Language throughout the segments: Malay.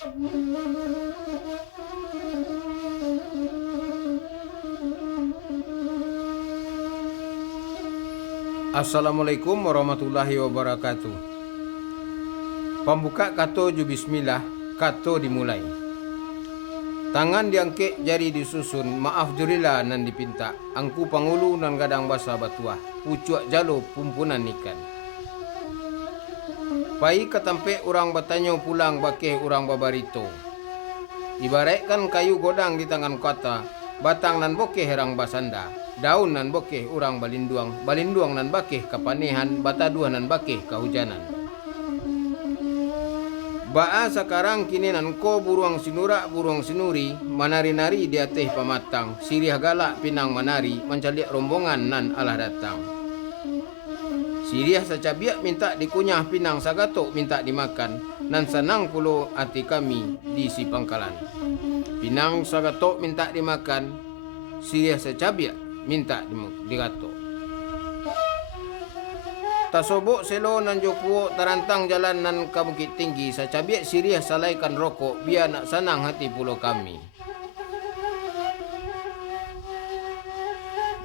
Assalamualaikum warahmatullahi wabarakatuh. Pembuka kato ju bismillah, kato dimulai. Tangan diangkek, jari disusun, maaf jurila nan dipinta. Angku pangulu nan gadang basa batuah, pucuak jalo pumpunan ikan. Pai katampe orang batanyo pulang bakeh orang babarito. Ibaratkan kayu godang di tangan kata, batang nan bokeh herang basanda. Daun nan bokeh urang balinduang, balinduang nan bakeh kapanehan, bataduah nan bakeh kahujanan. Baa sekarang kini nan ko buruang sinura buruang sinuri, manari-nari di ateh pamatang, sirih galak pinang manari, mencaliak rombongan nan alah datang. Sirih sacabiak minta dikunyah pinang sagatok minta dimakan, nan senang pulo hati kami di si pangkalan. Pinang sagatok minta dimakan, sirih sacabiak minta digato. Tasobok selo nan jokuo tarantang jalan nan ka Bukit Tinggi, sacabiak sirih salaikan rokok biar nak senang hati pulo kami.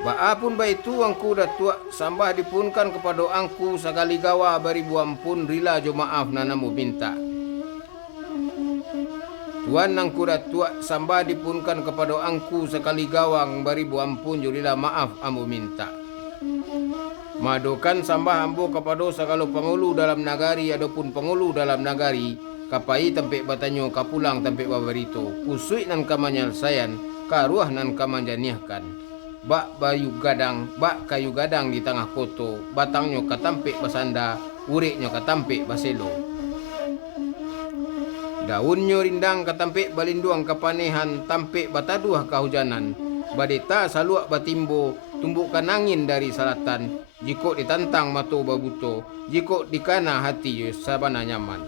Baa pun baitu angku datua sambah dipunkan kepada angku sakali gawa baribu ampun rila jo maaf nanamu minta. Tuan angku datua sambah dipunkan kepada angku sekali gawang baribu ampun jurila maaf ambu minta. Madokan sambah ambu kepada segala pengulu dalam nagari adapun pengulu dalam nagari kapai tempe batanyo kapulang tempe babarito usui nan kamanyal sayan karuah nan kamanjaniahkan. Bak kayu gadang di tengah koto batangnya katampe basanda uriknya katampe baselo. Daunnya rindang katampe balinduang kapanehan tampe bataduah kahujanan. Badeta saluak batimbo tumbukan angin dari selatan. Jiko ditantang mato babuto, jiko dikana hati sabana nyaman.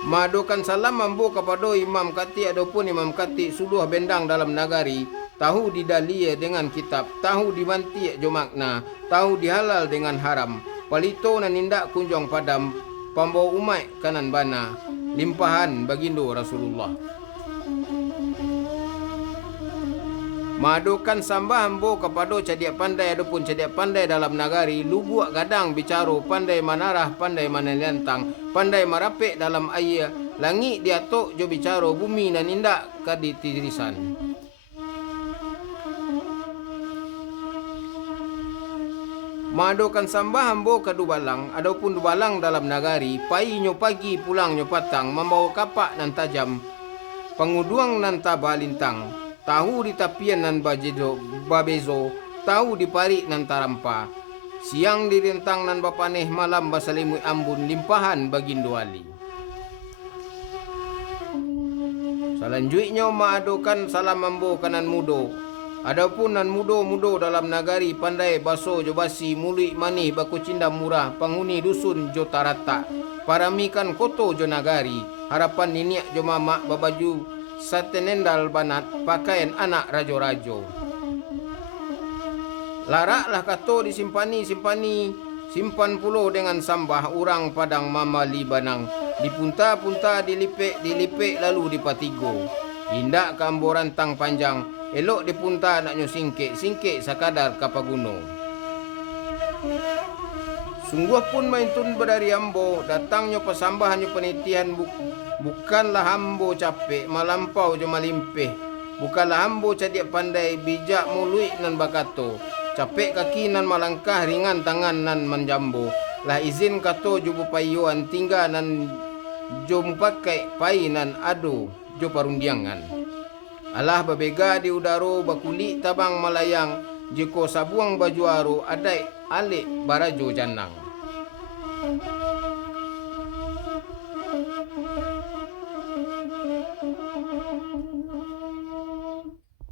Madokan salam mambo kepada imam kati adapun imam kati suluh bendang dalam nagari. Tahu didalia dengan kitab, tahu dimanti jo makna, tahu dihalal dengan haram. Palito na nindak kunjong padam, pambawa umay kanan bana, limpahan bagindo Rasulullah. Madukan sambah ambo kepada cadia pandai adapun cadia pandai dalam nagari, lubuak gadang bicaro, pandai manarah, pandai maneliantang, pandai marapek dalam air, langit diatok jo bicaro, bumi na nindak kaditirisan. Madokan sambah ambo ke dubalang, adapun dubalang dalam nagari, pai nyo pagi pulang nyo patang, membawa kapak nan tajam, penguduang nan tabalintang, tahu di tapian nan babezo, tahu di parik nan tarampa, siang di rintang nan bapaneh, malam basalimui ambun, limpahan bagindo ali. Selanjutnya maadokan salam ambo kanan mudo. Adapun nan mudo-mudo dalam nagari pandai baso jo basi muli manih baku cindam murah penghuni dusun jo tarata paramikan koto jo nagari harapan niniak jo mamak babaju satenendal banat pakaian anak rajo-rajo. Laraklah kato disimpani simpan pulo dengan sambah urang padang mama libanang dipunta-punta dilipek lalu dipatigo indak kambo rantang panjang elok dipunta naknyo singkek sakadar kapaguno. Sungguh pun maintun badari ambo datangnya pasambahannya penitian bukanlah ambo capek malampau jo malimpeh bukanlah ambo cadiak pandai bijak mului nan bakato capek kaki nan malangkah ringan tangan nan menjambo lah izin kato jo bupayuan tinggal nan jo pakai pai nan ado jo parundiangan. Alah babega di udaro bakuli tabang malayang jiko sabuang baju aro adai alik barajo janang.